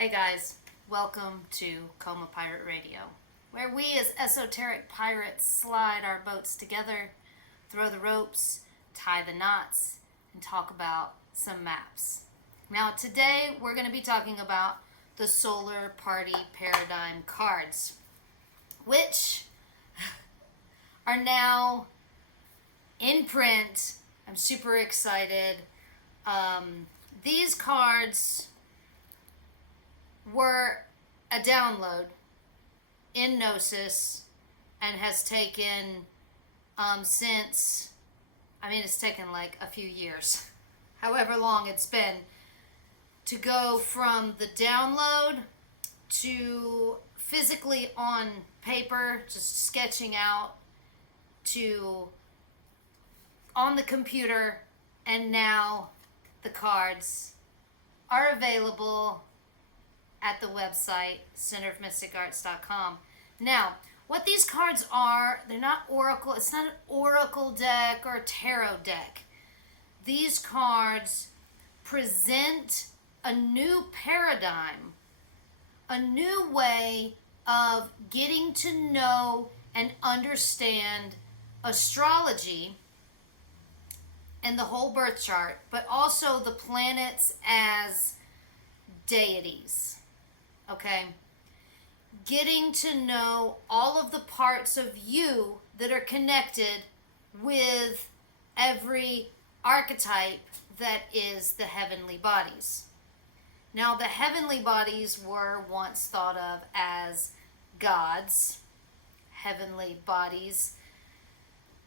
Hey guys, welcome to Coma Pirate Radio, where we as esoteric pirates slide our boats together, throw the ropes, tie the knots, and talk about some maps. Now today we're going to be talking about the Solar Party Paradigm cards, which are now in print. I'm super excited. These cards were a download in Gnosis and has taken it's taken like a few years, however long it's been, to go from the download to physically on paper, just sketching out, to on the computer, and now the cards are available at the website centerofmysticarts.com. Now, what these cards are, they're not oracle. It's not an oracle deck or a tarot deck. These cards present a new paradigm, a new way of getting to know and understand astrology and the whole birth chart, but also the planets as deities. Okay? Getting to know all of the parts of you that are connected with every archetype that is the heavenly bodies. Now, the heavenly bodies were once thought of as gods, heavenly bodies.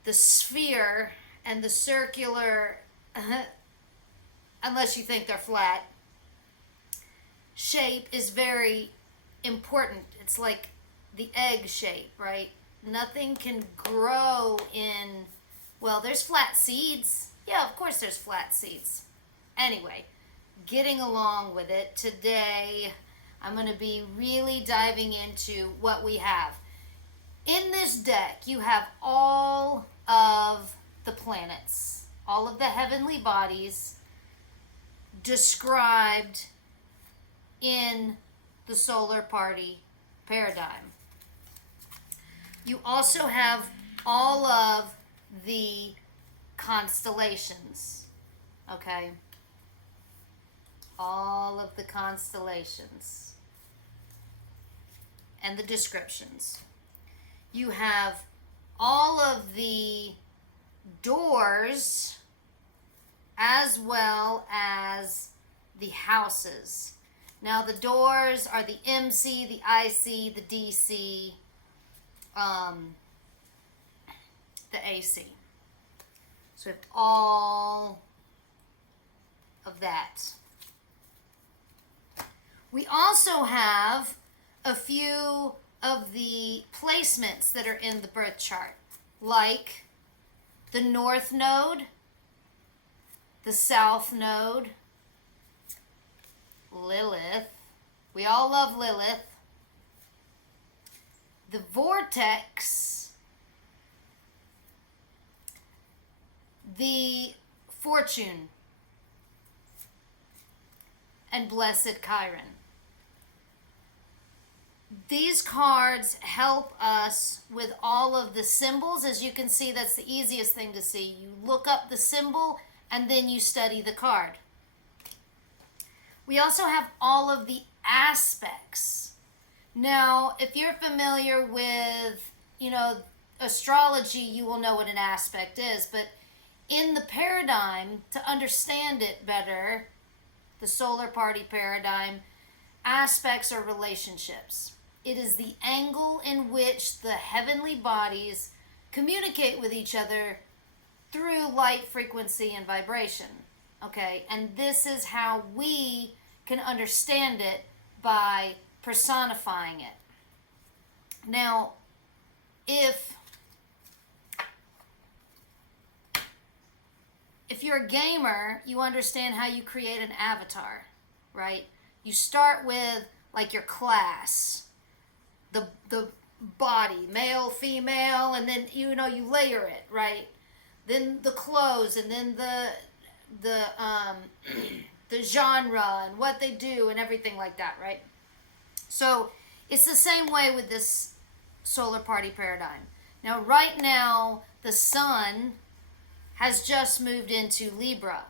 The sphere and the circular, unless you think they're flat, shape is very important. It's like the egg shape, right? Nothing can grow in, well, there's flat seeds. Yeah, of course there's flat seeds. Anyway, getting along with it, today I'm going to be really diving into what we have. In this deck, you have all of the planets, all of the heavenly bodies described in the solar party paradigm. You also have all of the constellations, okay? All of the constellations and the descriptions. You have all of the doors as well as the houses. Now, the doors are the MC, the IC, the DC, the AC. So we have all of that. We also have a few of the placements that are in the birth chart, like the North Node, the South Node, Lilith. We all love Lilith. The vortex, the fortune, and blessed Chiron. These cards help us with all of the symbols. As you can see, that's the easiest thing to see. You look up the symbol and then you study the card. We also have all of the aspects. Now, if you're familiar with, astrology, you will know what an aspect is. But in the paradigm, to understand it better, the solar party paradigm, aspects are relationships. It is the angle in which the heavenly bodies communicate with each other through light, frequency, and vibration. Okay, and this is how we can understand it by personifying it. Now, if you're a gamer, you understand how you create an avatar, right? You start with like your class, the body, male, female, and then you layer it, right? Then the clothes, and then the the genre and what they do and everything like that, right? So it's the same way with this solar party paradigm. Now, right now, the sun has just moved into Libra.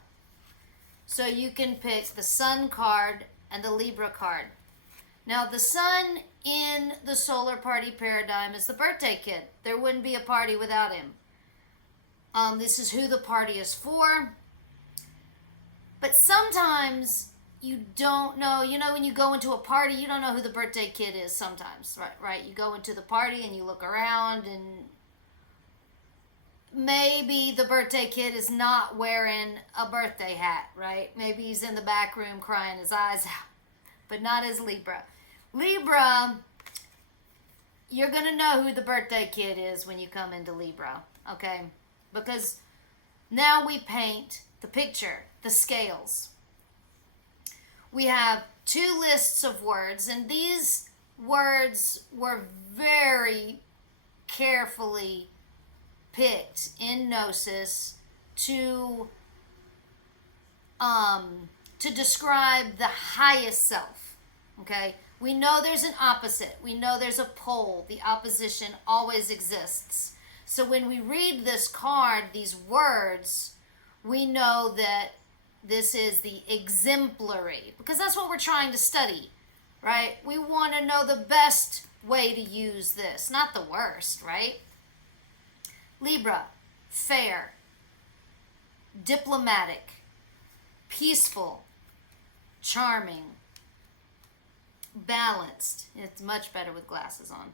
So you can pick the sun card and the Libra card. Now, the sun in the solar party paradigm is the birthday kid. There wouldn't be a party without him. This is who the party is for. But sometimes you don't know, when you go into a party, you don't know who the birthday kid is sometimes, right? You go into the party and you look around and maybe the birthday kid is not wearing a birthday hat, right? Maybe he's in the back room crying his eyes out, but not as Libra. Libra, you're going to know who the birthday kid is when you come into Libra, okay? Because now we paint the picture, the scales. We have 2 lists of words, and these words were very carefully picked in Gnosis to describe the highest self, okay? We know there's an opposite. We know there's a pole. The opposition always exists. So when we read this card, these words, we know that this is the exemplary, because that's what we're trying to study, right? We want to know the best way to use this, not the worst, right? Libra, fair, diplomatic, peaceful, charming, balanced. It's much better with glasses on.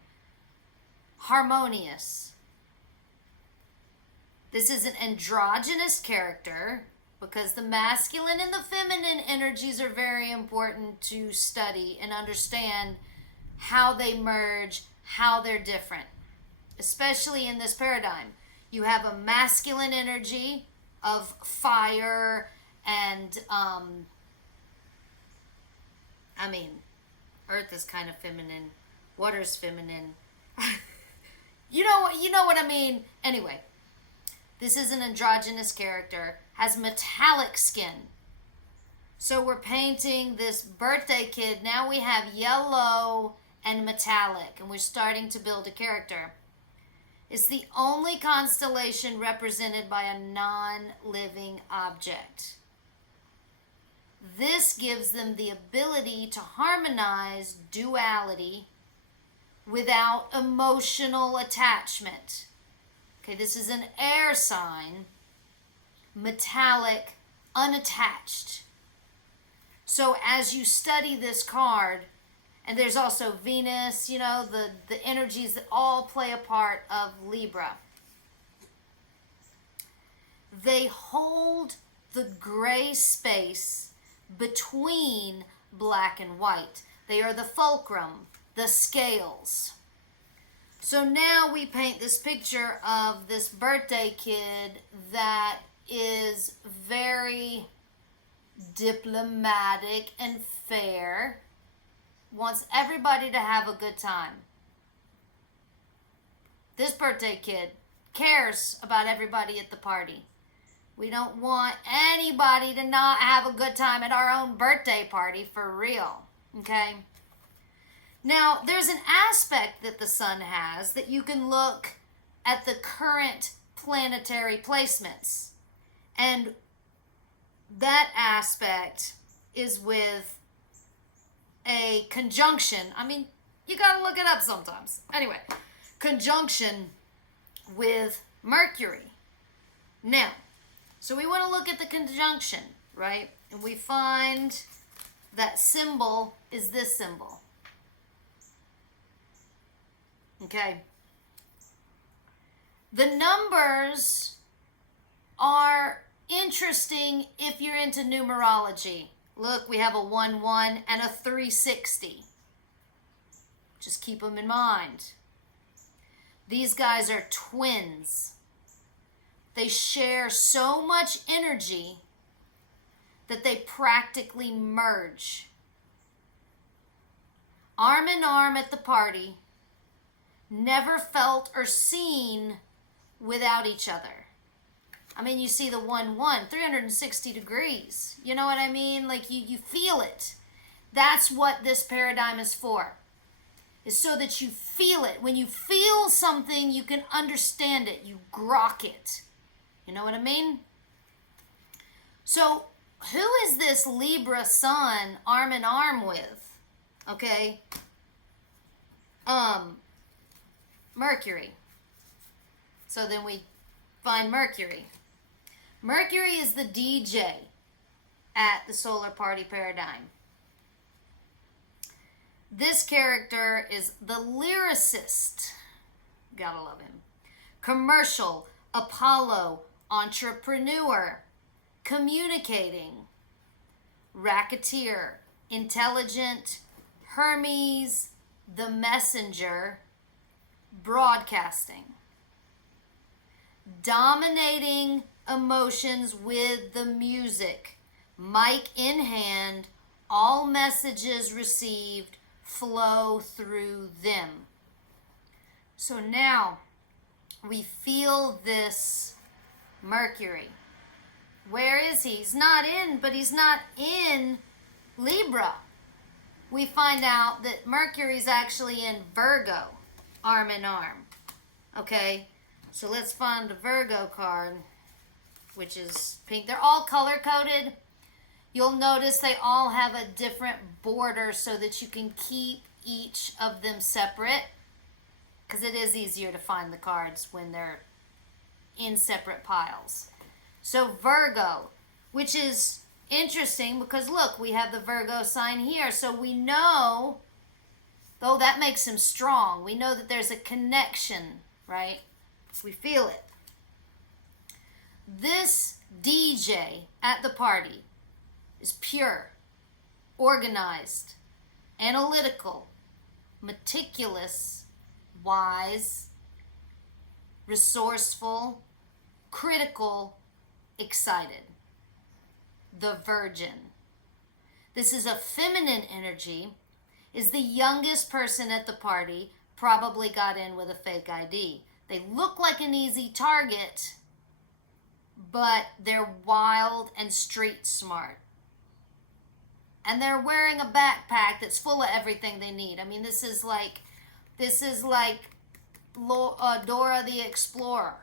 Harmonious. This is an androgynous character, because the masculine and the feminine energies are very important to study and understand how they merge, how they're different. Especially in this paradigm. You have a masculine energy of fire and, earth is kind of feminine. Water's feminine. you know what I mean? Anyway, this is an androgynous character, has metallic skin. So we're painting this birthday kid. Now we have yellow and metallic, and we're starting to build a character. It's the only constellation represented by a non-living object. This gives them the ability to harmonize duality without emotional attachment. Okay, this is an air sign, metallic, unattached. So as you study this card, and there's also Venus, the energies that all play a part of Libra. They hold the gray space between black and white. They are the fulcrum, the scales. So now we paint this picture of this birthday kid that is very diplomatic and fair, wants everybody to have a good time. This birthday kid cares about everybody at the party. We don't want anybody to not have a good time at our own birthday party, for real, okay? Now, there's an aspect that the sun has that you can look at the current planetary placements. And that aspect is with a conjunction. You gotta look it up sometimes. Anyway, conjunction with Mercury. Now, so we want to look at the conjunction, right? And we find that symbol is this symbol. Okay. The numbers are interesting if you're into numerology. Look, we have a 1-1 and a 360. Just keep them in mind. These guys are twins. They share so much energy that they practically merge. Arm in arm at the party, never felt or seen without each other. I mean, you see the 1-1, 360 degrees. You know what I mean? Like, you feel it. That's what this paradigm is for. Is so that you feel it. When you feel something, you can understand it. You grok it. You know what I mean? So, who is this Libra Sun arm in arm with? Okay? Mercury. So then we find Mercury. Mercury is the DJ at the solar party paradigm. This character is the lyricist. Gotta love him. Commercial, Apollo, entrepreneur, communicating, racketeer, intelligent, Hermes, the messenger, broadcasting. Dominating emotions with the music. Mic in hand, all messages received flow through them. So now we feel this Mercury. Where is he? He's not in Libra. We find out that Mercury's actually in Virgo, arm in arm. Okay, so let's find the Virgo card, which is pink. They're all color-coded. You'll notice they all have a different border so that you can keep each of them separate, because it is easier to find the cards when they're in separate piles. So Virgo, which is interesting because look, we have the Virgo sign here. So we know, though that makes him strong, we know that there's a connection, right? We feel it. This DJ at the party is pure, organized, analytical, meticulous, wise, resourceful, critical, excited. The Virgin. This is a feminine energy, is the youngest person at the party, probably got in with a fake ID. They look like an easy target, but they're wild and street smart. And they're wearing a backpack that's full of everything they need. I mean, this is like Dora the Explorer.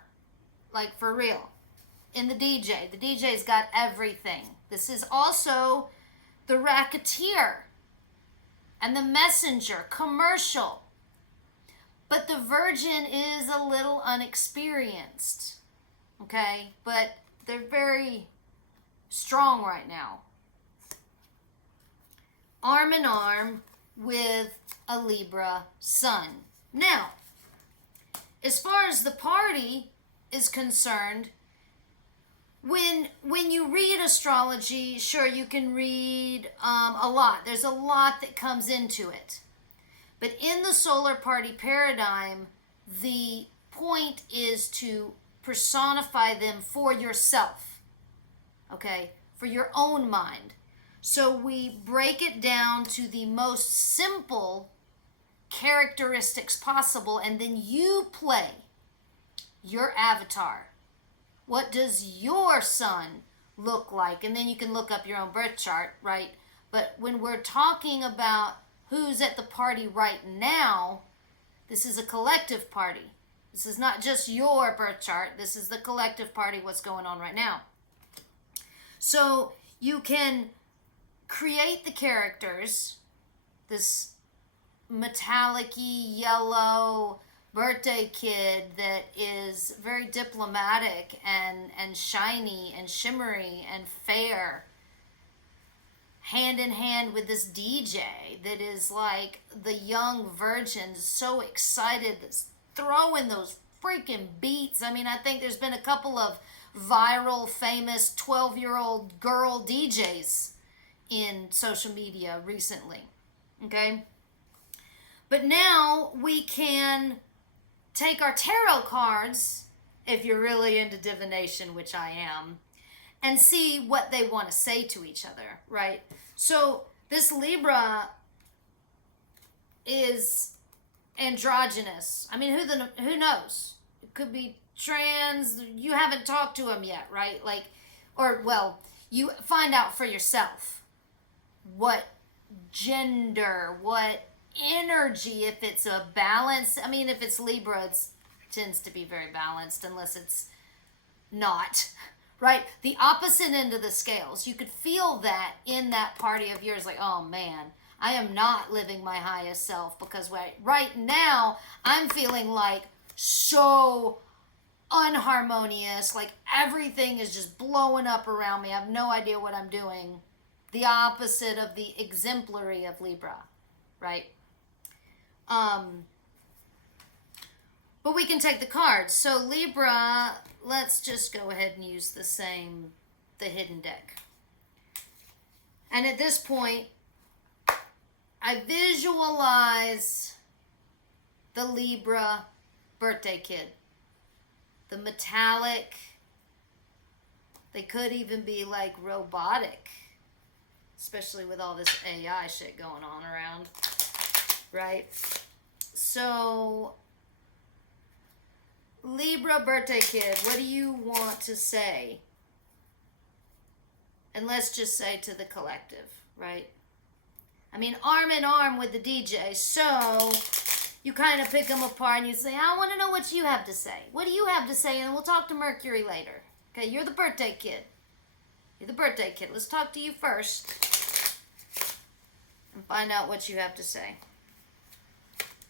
Like, for real. In the DJ. The DJ's got everything. This is also the racketeer and the messenger, commercial. But the Virgin is a little unexperienced. Okay? But they're very strong right now. Arm in arm with a Libra Sun. Now, as far as the party is concerned, when you read astrology, sure, you can read a lot. There's a lot that comes into it. But in the solar party paradigm, the point is to personify them for yourself, okay, for your own mind. So we break it down to the most simple characteristics possible, and then you play your avatar. What does your sun look like? And then you can look up your own birth chart, right? But when we're talking about who's at the party right now, this is a collective party. This is not just your birth chart. This is the collective party, what's going on right now. So you can create the characters, this metallic-y yellow birthday kid that is very diplomatic and shiny and shimmery and fair, hand in hand with this DJ that is like the young virgin, so excited, that's throwing those freaking beats. I mean, I think there's been a couple of viral, famous 12-year-old girl DJs in social media recently, okay? But now we can take our tarot cards, if you're really into divination, which I am, and see what they want to say to each other, right? So this Libra is androgynous. I mean, who knows? It could be trans, you haven't talked to them yet, right? Like, or, well, you find out for yourself what gender, what energy, if it's a balance. I mean, if it's Libra, it tends to be very balanced unless it's not, right? The opposite end of the scales. You could feel that in that party of yours, like, oh man, I am not living my highest self, because right now I'm feeling like so unharmonious, like everything is just blowing up around me. I have no idea what I'm doing. The opposite of the exemplary of Libra, right? But we can take the cards. So Libra, let's just go ahead and use the hidden deck. And at this point, I visualize the Libra birthday kid. The metallic, they could even be like robotic, especially with all this AI shit going on around, right? So, Libra birthday kid, what do you want to say? And let's just say to the collective, right? I mean, arm in arm with the DJ, so you kind of pick them apart and you say, I want to know what you have to say. What do you have to say? And we'll talk to Mercury later. Okay, you're the birthday kid. You're the birthday kid. Let's talk to you first and find out what you have to say.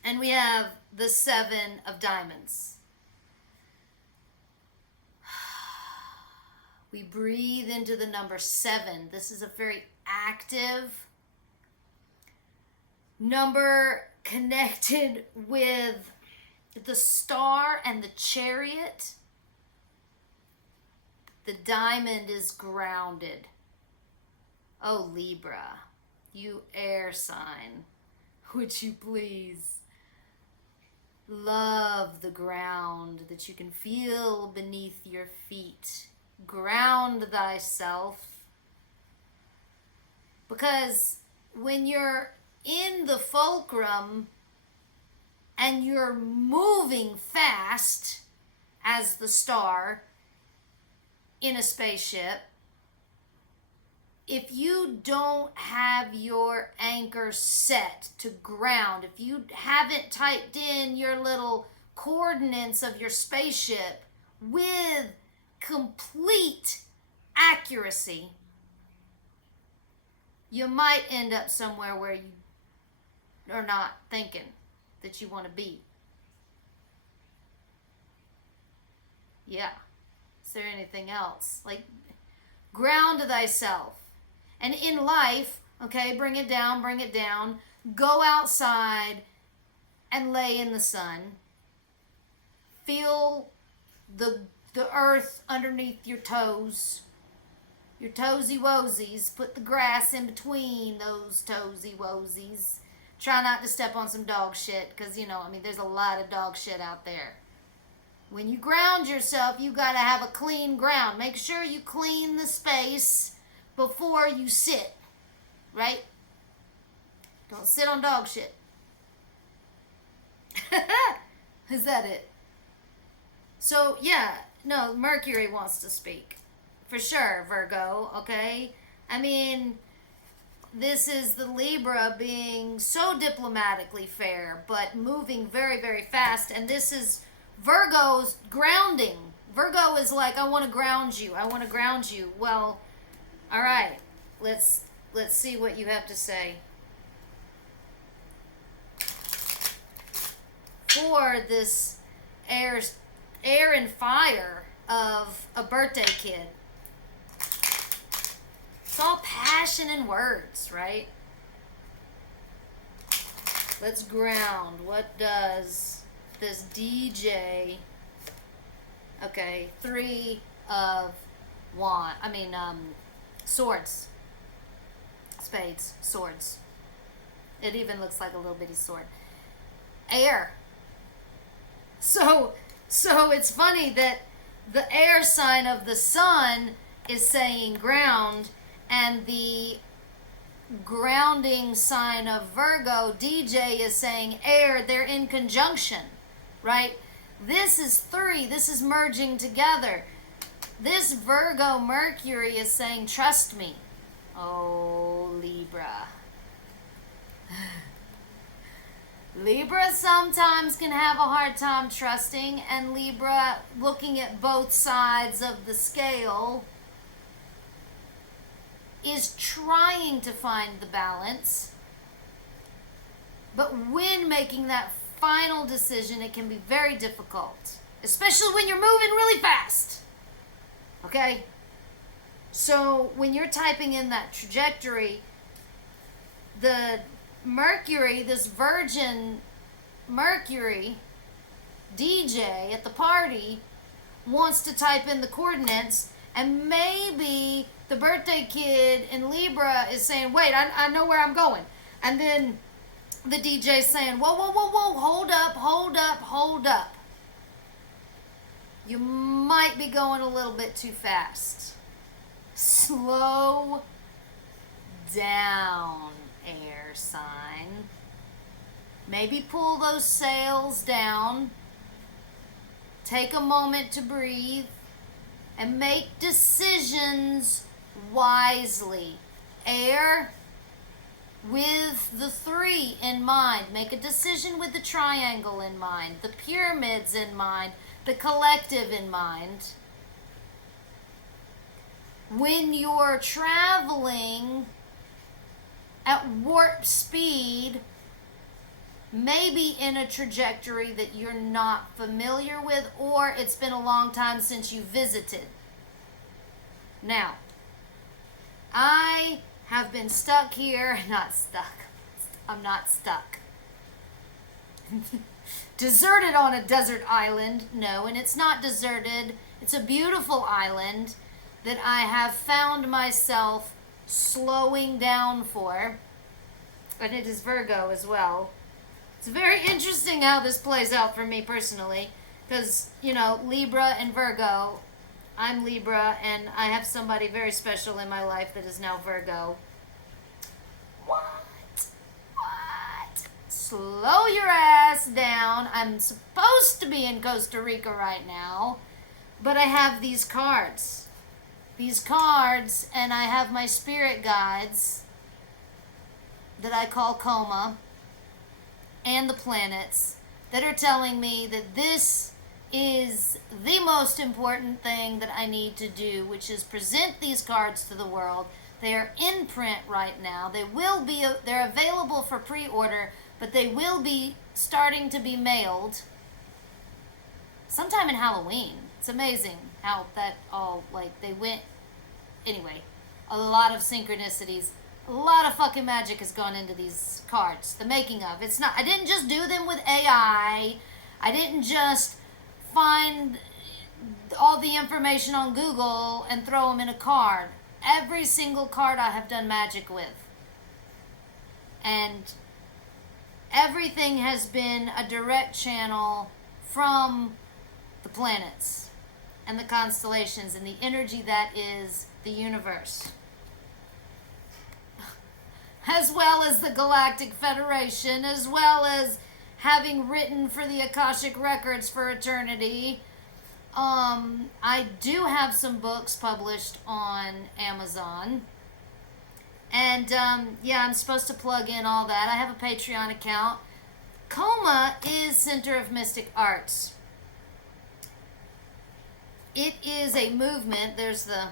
And we have the 7 of diamonds. We breathe into the number 7. This is a very active number, connected with the star and the chariot. The diamond is grounded. Oh, Libra, you air sign, would you please love the ground that you can feel beneath your feet? Ground thyself. Because when you're in the fulcrum and you're moving fast as the star in a spaceship, if you don't have your anchor set to ground, if you haven't typed in your little coordinates of your spaceship with complete accuracy, you might end up somewhere where you are not thinking that you want to be. Yeah. Is there anything else? Like, ground thyself. And in life, okay, bring it down, bring it down. Go outside and lay in the sun. Feel the earth underneath your toes. Your toesy woesies. Put the grass in between those toesy woesies. Try not to step on some dog shit, because, you know, I mean, there's a lot of dog shit out there. When you ground yourself, you got to have a clean ground. Make sure you clean the space before you sit, right? Don't sit on dog shit. Is that it? So, yeah, no, Mercury wants to speak. For sure, Virgo, okay? I mean, this is the Libra being so diplomatically fair, but moving very, very fast. And this is Virgo's grounding. Virgo is like, I want to ground you. I want to ground you. Well, all right. Let's see what you have to say. For this air and fire of a birthday kid. It's all passion and words, right? Let's ground. What does this DJ... Okay, 3 of swords. Spades, swords. It even looks like a little bitty sword. Air. So it's funny that the air sign of the sun is saying ground, and the grounding sign of Virgo, DJ, is saying air. They're in conjunction, right? This is three. This is merging together. This Virgo Mercury is saying, trust me. Oh, Libra. Libra sometimes can have a hard time trusting, and Libra, looking at both sides of the scale, is trying to find the balance. But when making that final decision, it can be very difficult, especially when you're moving really fast. Okay? So when you're typing in that trajectory, the Mercury, this Virgin Mercury DJ at the party, wants to type in the coordinates, and maybe the birthday kid in Libra is saying, wait, I know where I'm going. And then the DJ's saying, whoa, whoa, whoa, whoa, hold up, hold up, hold up. You might be going a little bit too fast. Slow down, air sign. Maybe pull those sails down. Take a moment to breathe and make decisions wisely. Air, with the three in mind. Make a decision with the triangle in mind, the pyramids in mind, the collective in mind. When you're traveling at warp speed, maybe in a trajectory that you're not familiar with, or it's been a long time since you visited. Now, I have been stuck here, I'm not stuck. Deserted on a desert island, no, and it's not deserted. It's a beautiful island that I have found myself slowing down for, and it is Virgo as well. It's very interesting how this plays out for me personally, because, Libra and Virgo, I'm Libra, and I have somebody very special in my life that is now Virgo. What? Slow your ass down. I'm supposed to be in Costa Rica right now, but I have these cards. And I have my spirit guides that I call Coma, and the planets that are telling me that this is the most important thing that I need to do, which is present these cards to the world. They are in print right now. They're available for pre-order, but they will be starting to be mailed sometime in Halloween. It's amazing how that all, they went, anyway, a lot of synchronicities. A lot of fucking magic has gone into these cards. The making of. I didn't just do them with AI. I didn't just find all the information on Google and throw them in a card. Every single card I have done magic with. And everything has been a direct channel from the planets and the constellations and the energy that is the universe, as well as the Galactic Federation, as well as having written for the Akashic Records for eternity. I do have some books published on Amazon. And, I'm supposed to plug in all that. I have a Patreon account. Coma is Center of Mystic Arts. It is a movement. There's the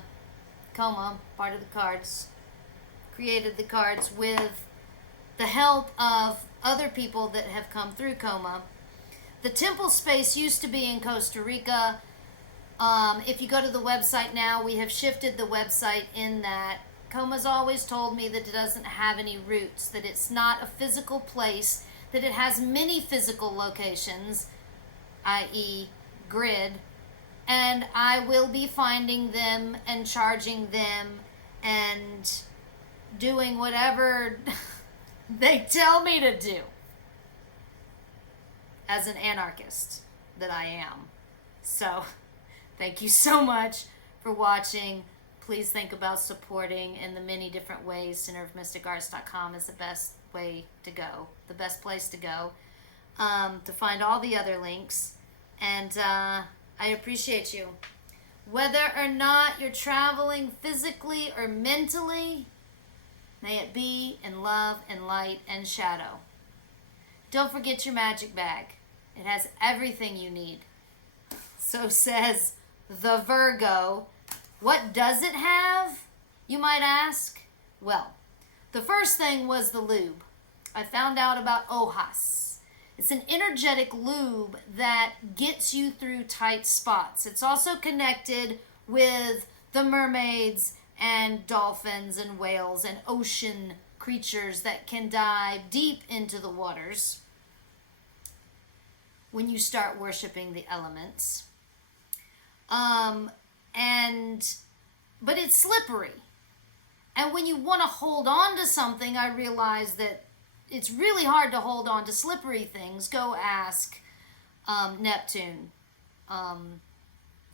Coma, part of the cards. Created the cards with the help of other people that have come through Coma. The temple space used to be in Costa Rica. If you go to the website now, we have shifted the website in that Coma's always told me that it doesn't have any roots, that it's not a physical place, that it has many physical locations, i.e. grid, and I will be finding them and charging them and doing whatever they tell me to do as an anarchist that I am. So, thank you so much for watching. Please think about supporting in the many different ways. centerofmysticarts.com is the best way to go, the best place to go. To find all the other links. And I appreciate you. Whether or not you're traveling physically or mentally, may it be in love and light and shadow. Don't forget your magic bag. It has everything you need. So says the Virgo. What does it have, you might ask? Well, the first thing was the lube. I found out about Ojas. It's an energetic lube that gets you through tight spots. It's also connected with the mermaids and dolphins and whales and ocean creatures that can dive deep into the waters when you start worshiping the elements. But it's slippery. And when you want to hold on to something, I realize that it's really hard to hold on to slippery things. Go ask Neptune,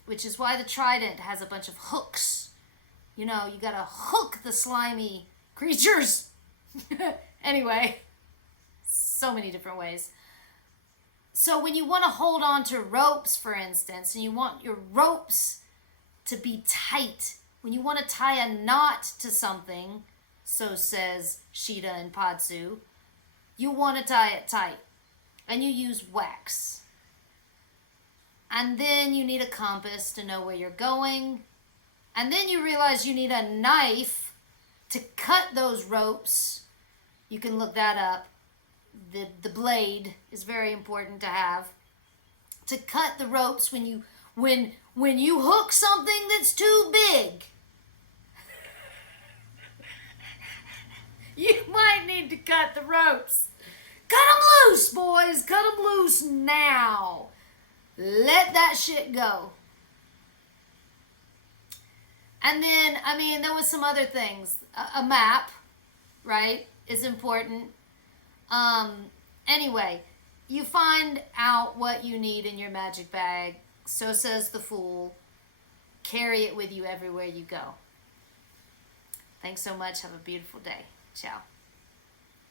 which is why the trident has a bunch of hooks. You know, you gotta hook the slimy creatures. Anyway, so many different ways. So when you want to hold on to ropes, for instance, and you want your ropes to be tight, when you want to tie a knot to something, so says Sheeta and Padsu, you want to tie it tight, and you use wax. And then you need a compass to know where you're going, and then you realize you need a knife to cut those ropes. You can look that up. The blade is very important to have to cut the ropes when you hook something that's too big. You might need to cut the ropes. Cut them loose, boys. Cut them loose now. Let that shit go. And then, there was some other things. A map, right, is important. Anyway, you find out what you need in your magic bag. So says the Fool. Carry it with you everywhere you go. Thanks so much. Have a beautiful day. Ciao.